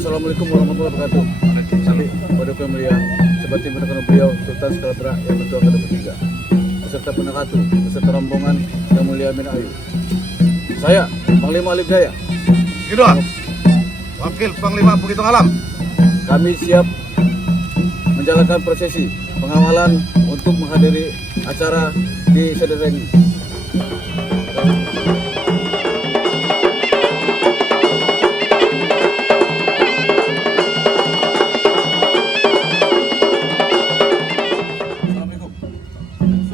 Assalamualaikum warahmatullahi wabarakatuh. Tapi pada yang mulia, seperti mendengar beliau Sultan Skala Perak yang Ketua ke-23 beserta Penakatu beserta rombongan Yang Mulia Amin Ayu. Saya Panglima Alif Jaya. Kedua, Wakil Panglima Bukit Alam. Kami siap menjalankan prosesi pengawalan untuk menghadiri acara di Sedereng.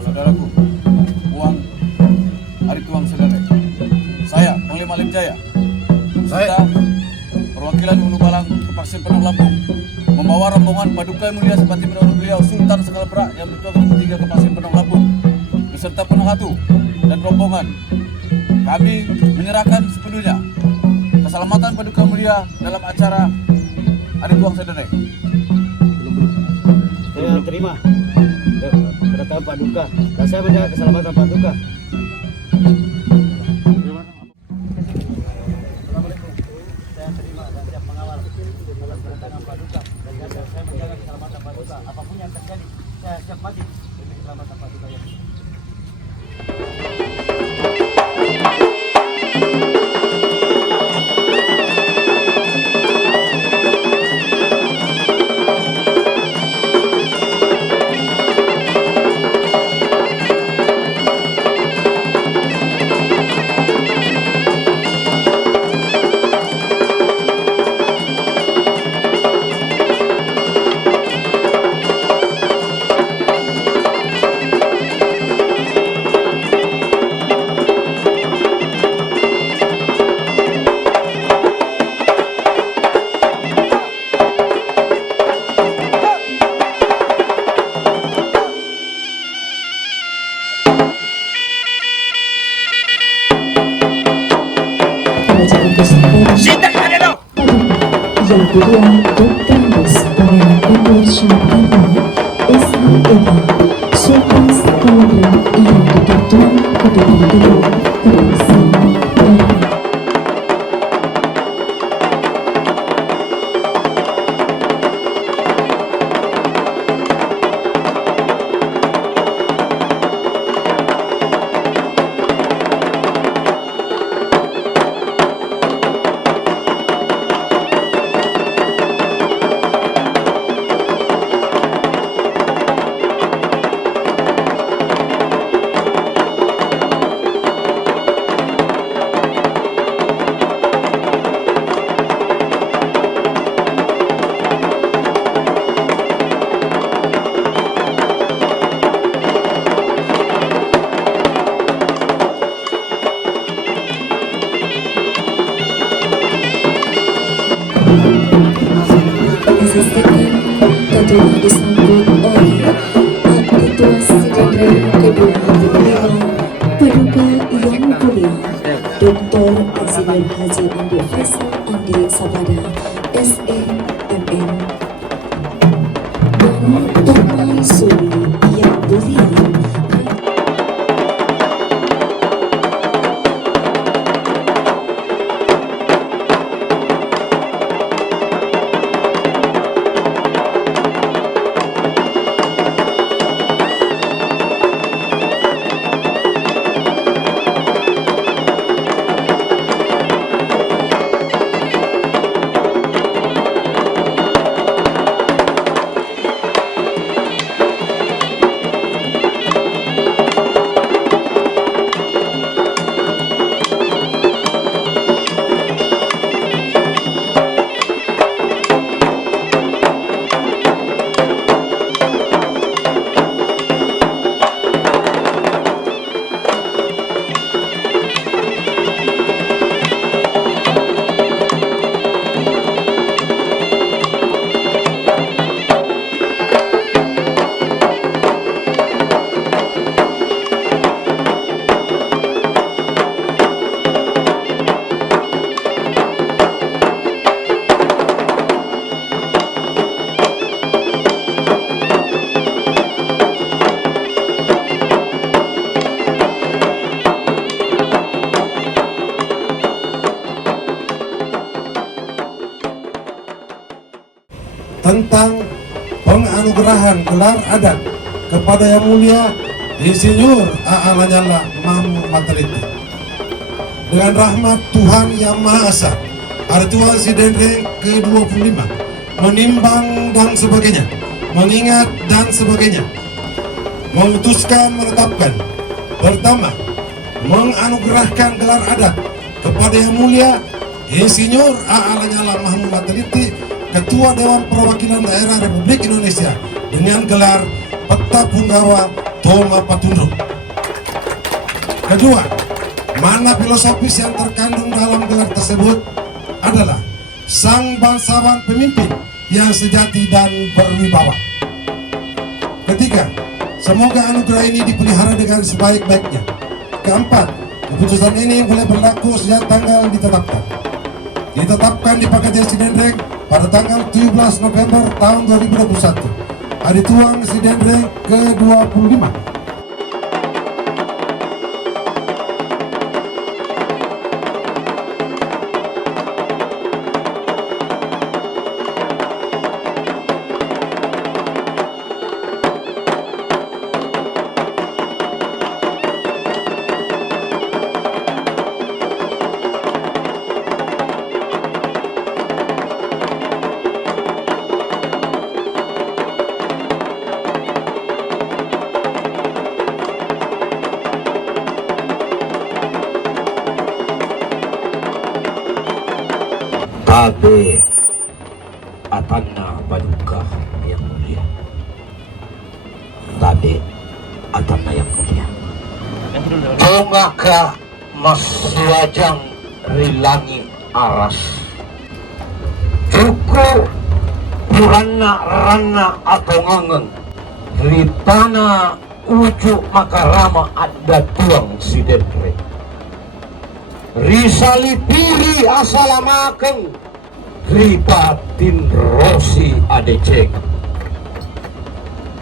Saudaraku, Uang Arituang Sedereng. Saya Panglima Alif Jaya. Saya perwakilan Ulu Balang Kepaksin Penuh Lampung membawa rombongan Paduka Yang Mulia seperti menurut beliau Sultan Skala Perak yang Ketua ke-3 Kepaksin Penuh Lampung beserta Penakatu dan rombongan. Kami menyerahkan sepenuhnya keselamatan Paduka Mulia dalam acara Arituang Sedereng. Saya terima kedatangan Paduka dan saya menjaga keselamatan Paduka. Saya terima dan siap mengawal dalam kedatangan Paduka dan saya menjaga keselamatan Paduka. Apapun yang terjadi, saya siap mati demi keselamatan Paduka ini. Yang kedua, Dr. Bus Pangeran Indonesia Pertama SIEPA Sultan Skala Perak yang Ketua ke-23 Kepaksin Perak. juga disambut oleh Ketua Sidendreng kedua Paduka Yang Mulia Dr. Insinyur Haji Andi Faisal Andi Sabada SEMM dan Permaisuri Yang Mulia tentang penganugerahan gelar adat kepada Yang Mulia Insinyur A.A. Lanyala Mahmud Mataliti. Dengan rahmat Tuhan Yang Maha Esa, Artua Sidendreng ke-25 menimbang dan sebagainya, mengingat dan sebagainya, memutuskan menetapkan pertama, menganugerahkan gelar adat kepada Yang Mulia Insinyur A.A. Lanyala Mahmud Mataliti, Ketua Dewan Perwakilan Daerah Republik Indonesia, dengan gelar Peta Punggawa Toma Patundro. Kedua, makna filosofis yang terkandung dalam gelar tersebut adalah sang bangsawan pemimpin yang sejati dan berwibawa. Ketiga, semoga anugerah ini dipelihara dengan sebaik-baiknya. Keempat, keputusan ini boleh berlaku sejak tanggal ditetapkan di Pakatan Sidendreng pada tanggal 17 November tahun 2021. Hari Tuang Sidendreng ke-25. Tabe Atanna Paduka Yang Mulia. Tabe Atanna Yang Mulia. Tongaka Mas Wajang Rilangi Aras. Cukup Purana Rana atau Ngangeng Ritana Ujuk Makarama ada Tuang Sidendreng. Risali Piri Asalamaken Ripatin Rosi Adeceng,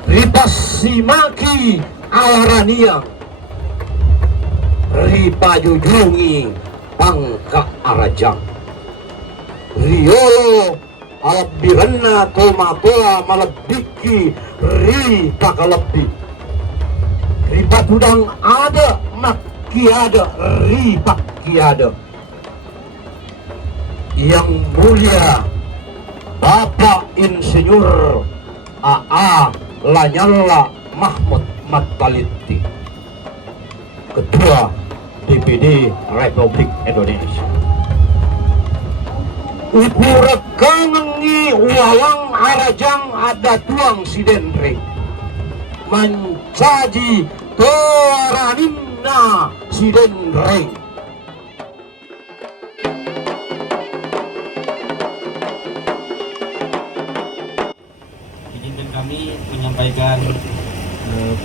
Ripas Simaki Alaraniang, Ripajujungi Pangka Arajang, Riolo Alabirena Tomatoa Malabiki Ripakalepi, Ripatudang ada Maki ada Ripaki ada. Yang Mulia Bapak Insinyur A.A. Lanyala Mahmud Mataliti, Ketua DPD Republik Indonesia. Ibu rekangi walang arajang ada Tuang Sidendreng mencaji toraninna Sidendreng. Izinkan menyampaikan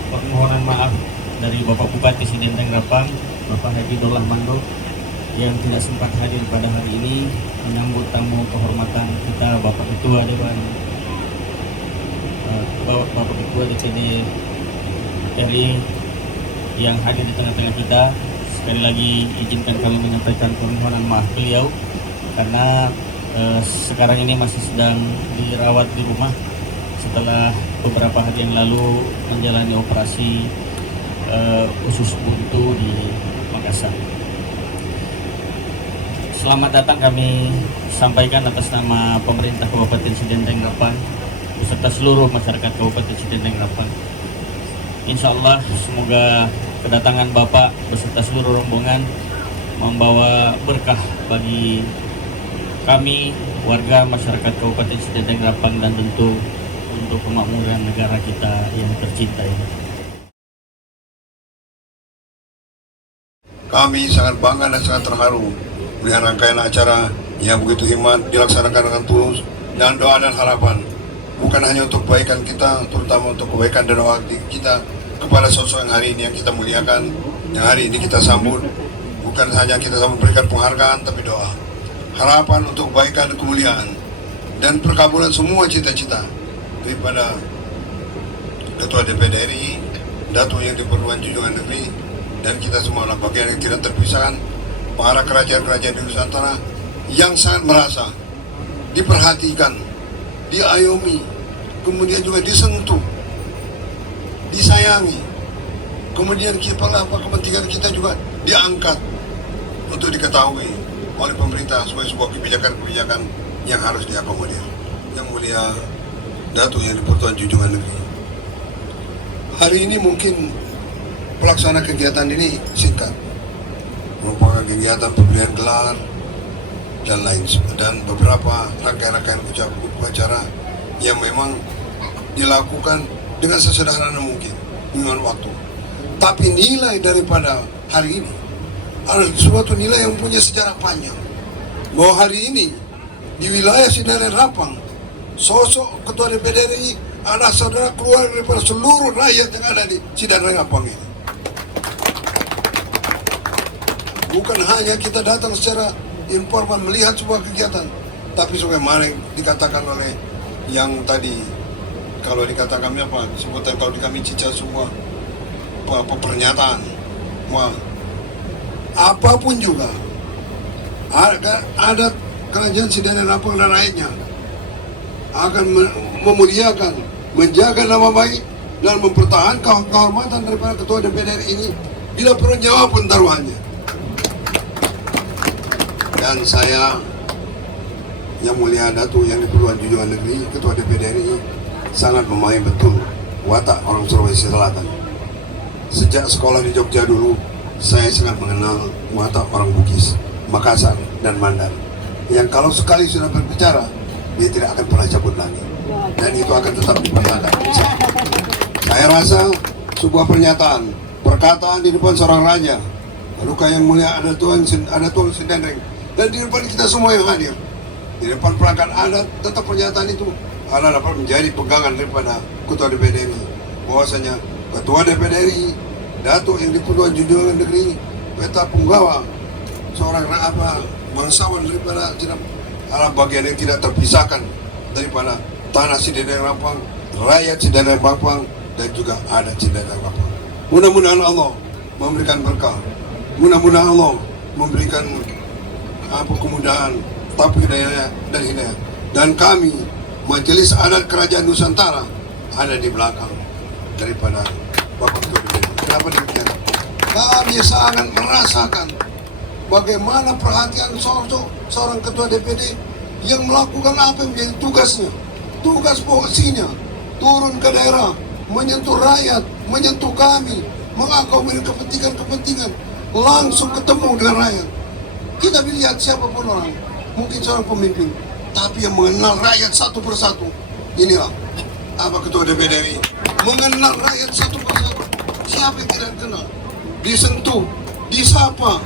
permohonan maaf dari Bapak Bupati Sidendeng Rapang, Bapak Haji Dollah Mando, yang tidak sempat hadir pada hari ini menyambut tamu kehormatan kita, Bapak Ketua Dewan, Bapak Ketua DPD RI yang hadir di tengah-tengah kita. Sekali lagi izinkan kami menyampaikan permohonan maaf beliau karena sekarang ini masih sedang dirawat di rumah setelah beberapa hari yang lalu menjalani operasi usus buntu di Makassar. Selamat datang kami sampaikan atas nama pemerintah Kabupaten Sidendeng Rapang beserta seluruh masyarakat Kabupaten Sidendeng Rapang. Insya Allah semoga kedatangan Bapak beserta seluruh rombongan membawa berkah bagi kami, warga masyarakat Kabupaten Sidendeng Rapang, dan tentu untuk kemakmuran negara kita yang tercinta ini. Kami sangat bangga dan sangat terharu melihat rangkaian acara yang begitu hemat dilaksanakan dengan tulus dan doa dan harapan. Bukan hanya untuk kebaikan kita, terutama untuk kebaikan dan doa kita kepada sosok yang hari ini yang kita muliakan, yang hari ini kita sambut. Bukan hanya kita sambut berikan penghargaan, tapi doa. Harapan untuk kebaikan dan kemuliaan dan perkabulan semua cita-cita daripada Ketua DPD RI, Datuk yang di-Pertuan Junjungan Negeri, dan kita semua adalah bagian yang tidak terpisahkan, para kerajaan-kerajaan di Nusantara yang sangat merasa diperhatikan, diayomi, kemudian juga disentuh, disayangi, kemudian kepentingan kita juga diangkat untuk diketahui oleh pemerintah sebagai sebuah kebijakan-kebijakan yang harus diakomodir. Yang mulia Datuk yang di-Pertuan Junjungan Negeri, hari ini mungkin pelaksana kegiatan ini singkat, merupakan kegiatan pemberian gelar dan lain dan beberapa rangkaian-rangkaian upacara yang memang dilakukan dengan sesederhana mungkin dengan waktu. Tapi nilai daripada hari ini adalah suatu nilai yang punya sejarah panjang. Bahwa hari ini di wilayah Sidendeng Rapang, sosok Ketua DPD RI adalah saudara keluarga daripada seluruh rakyat yang ada di Sidendeng Rapang ini. Bukan hanya kita datang secara informal melihat sebuah kegiatan, tapi sebagaimana yang dikatakan oleh yang tadi, kalau dikatakan kami apa, sebutan kalau di kami cica semua pernyataan, apapun juga ada kerajaan Sidendeng Rapang dan rakyatnya akan memuliakan, menjaga nama baik dan mempertahankan kehormatan daripada Ketua DPD ini bila perlu nyawa pun taruhannya. Dan saya yang mulia Datuk yang di-Pertuan Junjungan Negeri, Ketua DPD RI, sangat memahami betul watak orang Sulawesi Selatan. Sejak sekolah di Jogja dulu, saya sangat mengenal watak orang Bugis, Makassar, dan Mandar, yang kalau sekali sudah berbicara, dia tidak akan pernah cabut lagi, dan itu akan tetap dipertahankan. Saya rasa sebuah pernyataan, perkataan di depan seorang raja, Paduka yang mulia ada Tuan Sidendeng, dan di depan kita semua yang hadir, di depan perangkat adat, tetap pernyataan itu adalah dapat menjadi pegangan daripada Ketua DPD RI, bahwasanya Ketua DPD RI, Datuk yang di-Pertuan Junjungan Negeri, peta punggawa, seorang bangsawan daripada adalah bagian yang tidak terpisahkan daripada tanah Sidendeng Rapang, rakyat Sidendeng Rapang, dan juga adat Sidendeng Rapang. Mudah-mudahan Allah memberikan berkah, mudah-mudahan Allah memberikan kemudahan, tapi hidayah dan hidayah. Dan kami, Majelis Adat Kerajaan Nusantara, ada di belakang daripada Bapak Ketua DPD. Kenapa demikian? Kami sangat merasakan bagaimana perhatian seorang Ketua DPD yang melakukan apa yang menjadi tugasnya, tugas fungsinya, turun ke daerah, menyentuh rakyat, menyentuh kami, mengakomodir kepentingan-kepentingan, langsung ketemu dengan rakyat. Kita lihat siapapun orang, mungkin seorang pemimpin, tapi yang mengenal rakyat satu persatu. Inilah apa Ketua DPD RI, mengenal rakyat satu persatu. Siapa yang tidak kenal, disentuh, disapa,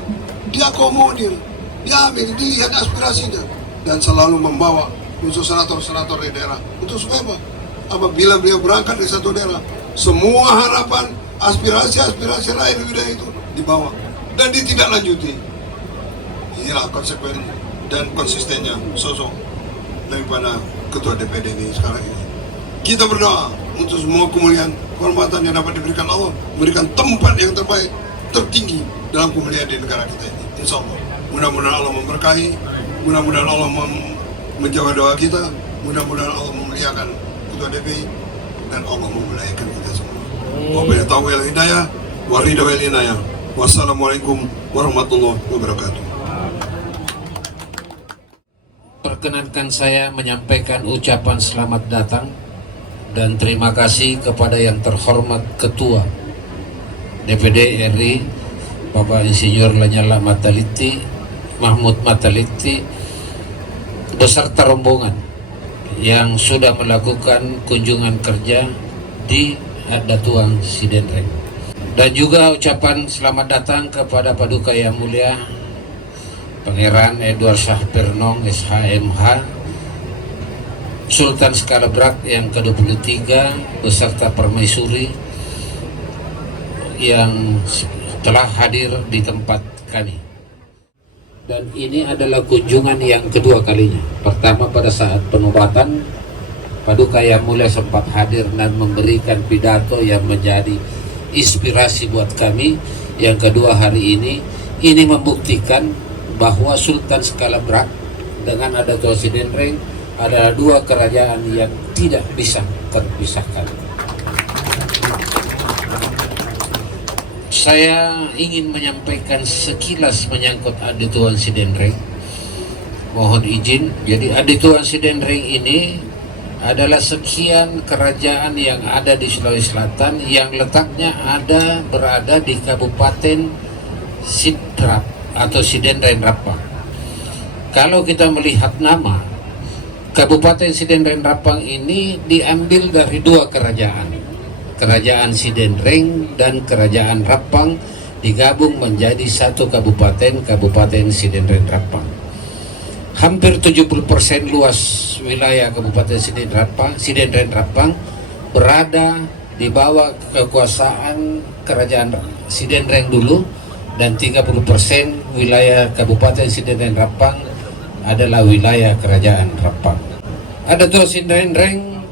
diakomodir, diambil, dilihat aspirasinya, dan selalu membawa unsur senator-senator di daerah. Untuk supaya apa? apabila beliau berangkat dari satu daerah, semua harapan, aspirasi-aspirasi rakyat di wilayah itu dibawa dan ditindaklanjuti. Inilah konsekuensi dan konsistennya sosok daripada Ketua DPD ini sekarang ini. Kita berdoa untuk semua kemuliaan, kehormatan yang dapat diberikan Allah, memberikan tempat yang terbaik, tertinggi dalam kemuliaan di negara kita ini. Insya Allah. Mudah-mudahan Allah memberkahi, mudah-mudahan Allah menjawab doa kita, mudah-mudahan Allah memuliakan Ketua DPI, dan Allah memuliakan kita semua. Wabillahi taufiq wal hidayah, waridha wal inayah. Wassalamualaikum warahmatullahi wabarakatuh. Perkenankan saya menyampaikan ucapan selamat datang dan terima kasih kepada yang terhormat Ketua DPD RI Bapak Insinyur Lanyala Mahmud Mataliti beserta rombongan yang sudah melakukan kunjungan kerja di Adatuang Sidenreng. Dan juga ucapan selamat datang kepada Paduka Yang Mulia Pangeran Edward Shah Pernong SHMH, Sultan Skala Brak yang ke-23 beserta permaisuri yang telah hadir di tempat kami. Dan ini adalah kunjungan yang kedua kalinya. Pertama pada saat penobatan, Paduka Yang Mulia sempat hadir dan memberikan pidato yang menjadi inspirasi buat kami. Yang kedua hari ini membuktikan bahwa Sultan Skala Brak dengan Adatuang Sidenreng adalah dua kerajaan yang tidak bisa terpisahkan. Saya ingin menyampaikan sekilas menyangkut Adatuang Sidenreng. Mohon izin, jadi Adatuang Sidenreng ini adalah sekian kerajaan yang ada di Sulawesi Selatan yang letaknya berada di Kabupaten Sidrap atau Sidenreng Rapang. Kalau kita melihat nama, Kabupaten Sidenreng Rapang ini diambil dari dua kerajaan. Kerajaan Sidenreng dan Kerajaan Rapang digabung menjadi satu kabupaten, Kabupaten Sidenreng Rapang. Hampir 70% luas wilayah Kabupaten Sidenreng Rapang berada di bawah kekuasaan Kerajaan Sidenreng dulu, dan 30% wilayah Kabupaten Sidenreng Rapang adalah wilayah Kerajaan Rapang. Adatuang Sidenreng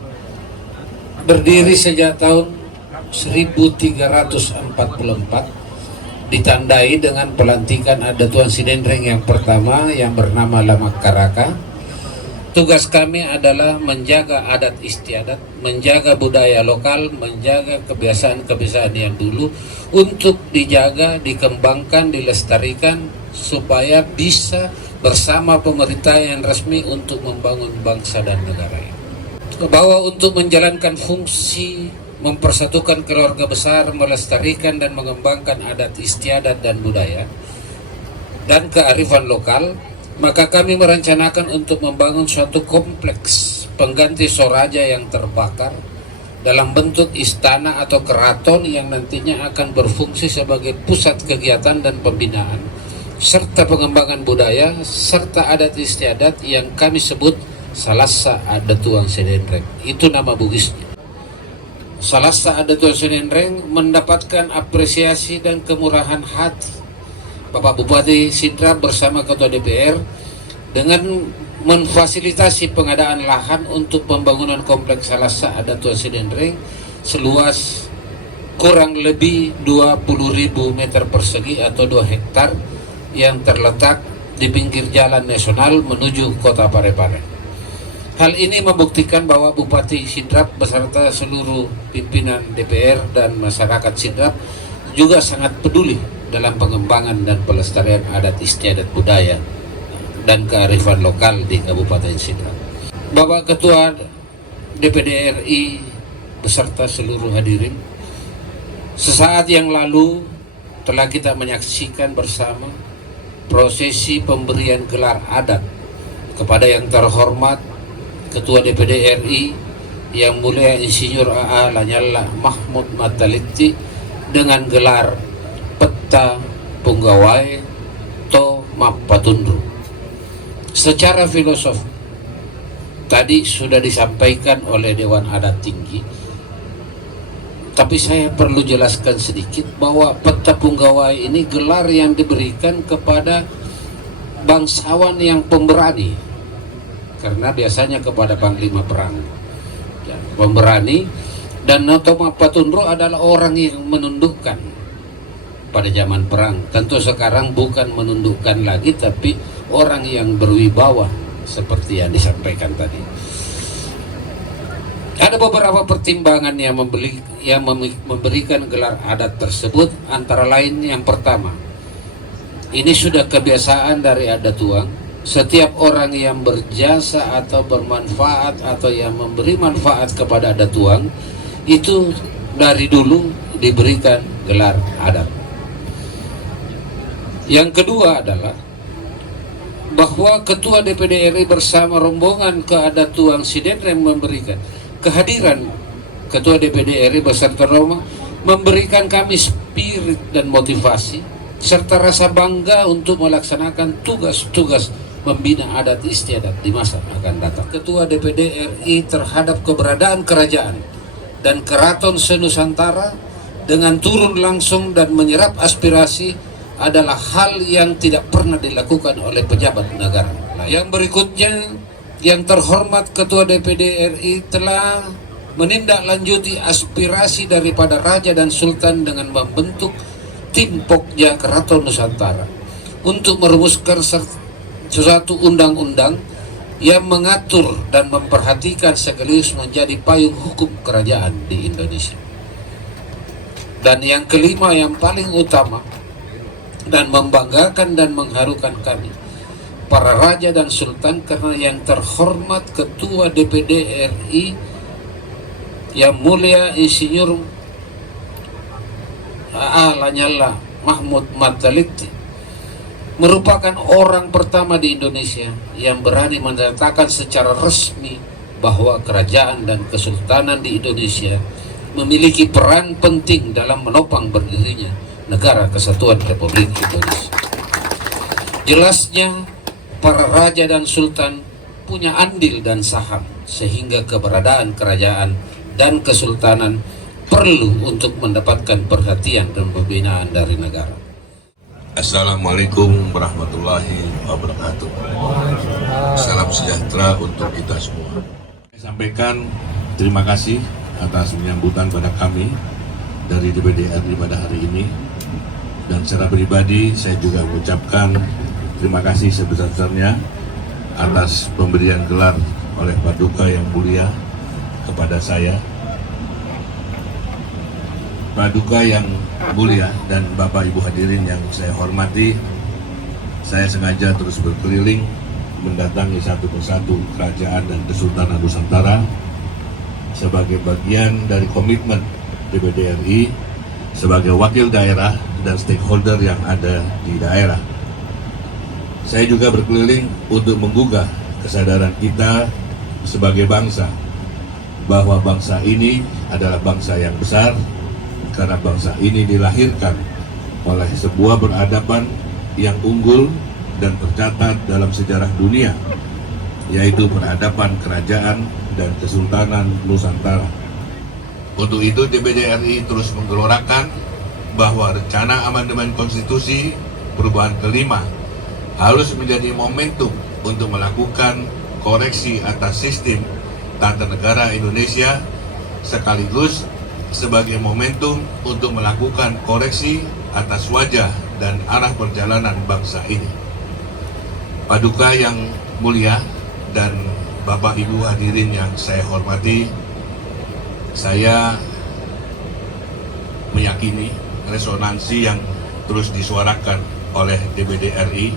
berdiri sejak tahun 1344, ditandai dengan pelantikan Adatuang Sidenreng yang pertama yang bernama Lamak Karaka. Tugas kami adalah menjaga adat istiadat, menjaga budaya lokal, menjaga kebiasaan-kebiasaan yang dulu untuk dijaga, dikembangkan, dilestarikan supaya bisa bersama pemerintah yang resmi untuk membangun bangsa dan negara ini. Bahwa untuk menjalankan fungsi mempersatukan keluarga besar, melestarikan dan mengembangkan adat istiadat dan budaya dan kearifan lokal, maka kami merencanakan untuk membangun suatu kompleks pengganti Soraja yang terbakar dalam bentuk istana atau keraton yang nantinya akan berfungsi sebagai pusat kegiatan dan pembinaan serta pengembangan budaya serta adat istiadat yang kami sebut Salasa Adatuang Sidenreng. Itu nama Bugisnya. Salasa Adatuang Sidenreng mendapatkan apresiasi dan kemurahan hati Bapak Bupati Sidrap bersama Ketua DPR dengan memfasilitasi pengadaan lahan untuk pembangunan kompleks Salasa Adatuang Sidenreng seluas kurang lebih 20.000 meter persegi atau 2 hektar yang terletak di pinggir jalan nasional menuju kota Parepare. Hal ini membuktikan bahwa Bupati Sidrap beserta seluruh pimpinan DPR dan masyarakat Sidrap juga sangat peduli dalam pengembangan dan pelestarian adat istiadat budaya dan kearifan lokal di Kabupaten Sidrap. Bapak Ketua DPD RI beserta seluruh hadirin, sesaat yang lalu telah kita menyaksikan bersama prosesi pemberian gelar adat kepada yang terhormat Ketua DPD RI Yang Mulia Insinyur AA Lanyala Mahmud Mataliti dengan gelar Peta Punggawai to Mapatundru. Secara filosofi, tadi sudah disampaikan oleh Dewan Adat Tinggi, tapi saya perlu jelaskan sedikit bahwa Peta Punggawai ini gelar yang diberikan kepada bangsawan yang pemberani, karena biasanya kepada panglima perang ya, pemberani. Dan Noto Patundro adalah orang yang menundukkan pada zaman perang. Tentu sekarang bukan menundukkan lagi, tapi orang yang berwibawa seperti yang disampaikan tadi. Ada beberapa pertimbangan yang memberikan gelar adat tersebut, antara lain yang pertama, ini sudah kebiasaan dari adat tuang. Setiap orang yang berjasa atau bermanfaat atau yang memberi manfaat kepada adat tuang itu dari dulu diberikan gelar adat. Yang kedua adalah bahwa Ketua DPD RI bersama rombongan ke Adat Tuang Sidendreng memberikan kehadiran Ketua DPD RI beserta rombongan memberikan kami spirit dan motivasi serta rasa bangga untuk melaksanakan tugas-tugas membina adat istiadat di masa akan datang. Ketua DPD RI terhadap keberadaan kerajaan dan keraton senusantara dengan turun langsung dan menyerap aspirasi adalah hal yang tidak pernah dilakukan oleh pejabat negara. Yang berikutnya, yang terhormat Ketua DPD RI telah menindaklanjuti aspirasi daripada Raja dan Sultan dengan membentuk tim Pokja Keraton Nusantara untuk merumuskan suatu undang-undang yang mengatur dan memperhatikan sekaligus menjadi payung hukum kerajaan di Indonesia. Dan yang kelima, yang paling utama dan membanggakan dan mengharukan kami, para raja dan sultan, karena yang terhormat Ketua DPD RI yang mulia Insinyur A.A. Lanyala Mahmud Mataliti merupakan orang pertama di Indonesia yang berani menyatakan secara resmi bahwa kerajaan dan kesultanan di Indonesia memiliki peran penting dalam menopang berdirinya Negara Kesatuan Republik Indonesia. Jelasnya, para raja dan sultan punya andil dan saham, sehingga keberadaan kerajaan dan kesultanan perlu untuk mendapatkan perhatian dan pembinaan dari negara. Assalamualaikum warahmatullahi wabarakatuh. Salam sejahtera untuk kita semua. Saya sampaikan terima kasih atas penyambutan pada kami dari DPD RI pada hari ini. Dan secara pribadi saya juga mengucapkan terima kasih sebesar-besarnya atas pemberian gelar oleh Paduka yang mulia kepada saya. Paduka yang mulia dan Bapak Ibu hadirin yang saya hormati, saya sengaja terus berkeliling mendatangi satu persatu kerajaan dan kesultanan Nusantara sebagai bagian dari komitmen DPD RI sebagai wakil daerah dan stakeholder yang ada di daerah. Saya juga berkeliling untuk menggugah kesadaran kita sebagai bangsa bahwa bangsa ini adalah bangsa yang besar, karena bangsa ini dilahirkan oleh sebuah peradaban yang unggul dan tercatat dalam sejarah dunia, yaitu peradaban kerajaan dan kesultanan Nusantara. Untuk itu DPD RI terus menggelorakan bahwa rencana amandemen konstitusi perubahan kelima harus menjadi momentum untuk melakukan koreksi atas sistem tata negara Indonesia, sekaligus sebagai momentum untuk melakukan koreksi atas wajah dan arah perjalanan bangsa ini. Paduka yang mulia dan Bapak Ibu hadirin yang saya hormati, saya meyakini resonansi yang terus disuarakan oleh DPD RI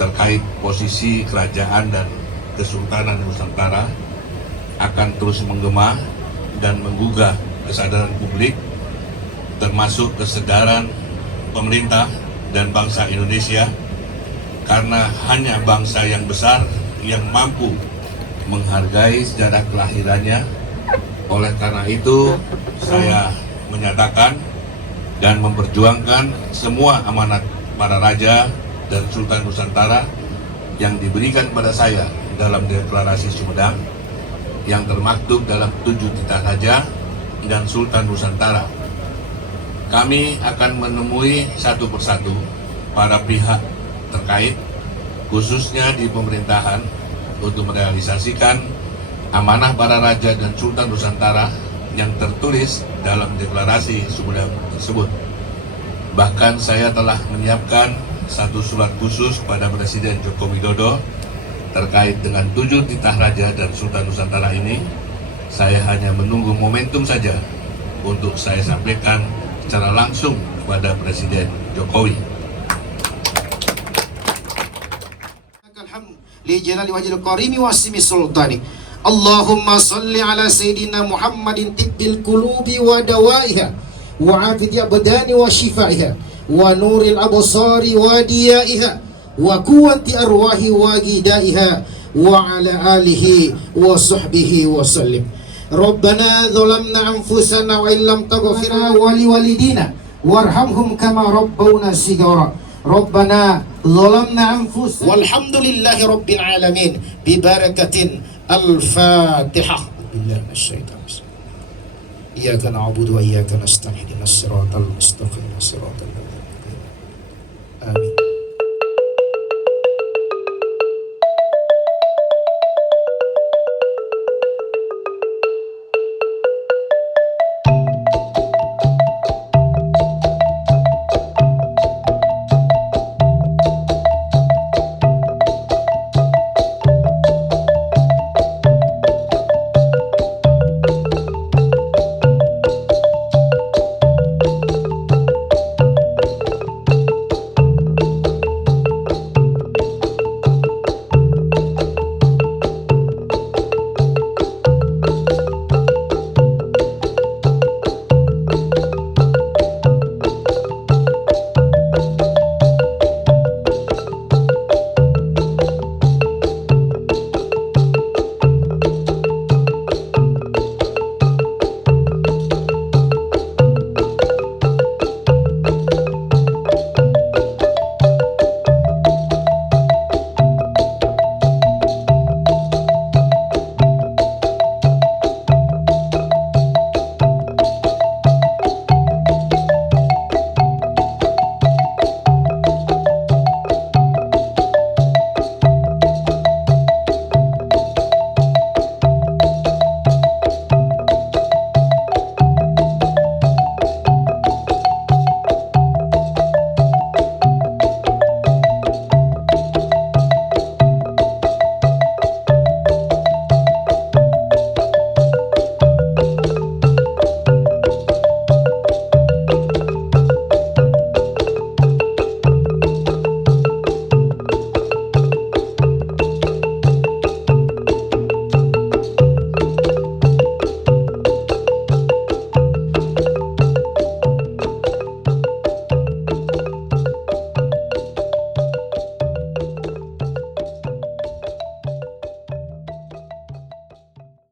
terkait posisi kerajaan dan kesultanan Nusantara akan terus menggema dan menggugah kesadaran publik, termasuk kesadaran pemerintah dan bangsa Indonesia, karena hanya bangsa yang besar yang mampu menghargai sejarah kelahirannya. Oleh karena itu, saya menyatakan dan memperjuangkan semua amanat para raja dan sultan Nusantara yang diberikan pada saya dalam deklarasi Sumedang yang termaktub dalam 7 titah raja dan Sultan Nusantara. Kami akan menemui satu persatu para pihak terkait, khususnya di pemerintahan, untuk merealisasikan amanah para raja dan Sultan Nusantara yang tertulis dalam deklarasi Sumedang tersebut. Bahkan saya telah menyiapkan satu surat khusus kepada Presiden Joko Widodo terkait dengan 7 titah raja dan Sultan Nusantara ini. Saya hanya menunggu momentum saja untuk saya sampaikan secara langsung kepada Presiden Jokowi. Li jalali wajhil karimi wasmi sultani. Allahumma salli ala sayyidina Muhammadin tibbil qulubi wa dawaiha wa afidi abdani wa shifaiha wa nuril absari wa diyaiha wa quwwati arwahi wa gidaiha wa ala alihi wa sahbihi wa sallim. Rabbana zalamna anfusana wa illam taghfir wa liwalidina warhamhum kama rabbawna shighara. Rabbana zalamna anfusana walhamdulillahi rabbil alamin bi barakatin al-Fatihah. Billahi minasyaitonir rajim. Iyyaka na'budu wa iyyaka nasta'in ihdinas siratal mustaqim siratal ladzina an'amta 'alaihim. Amin.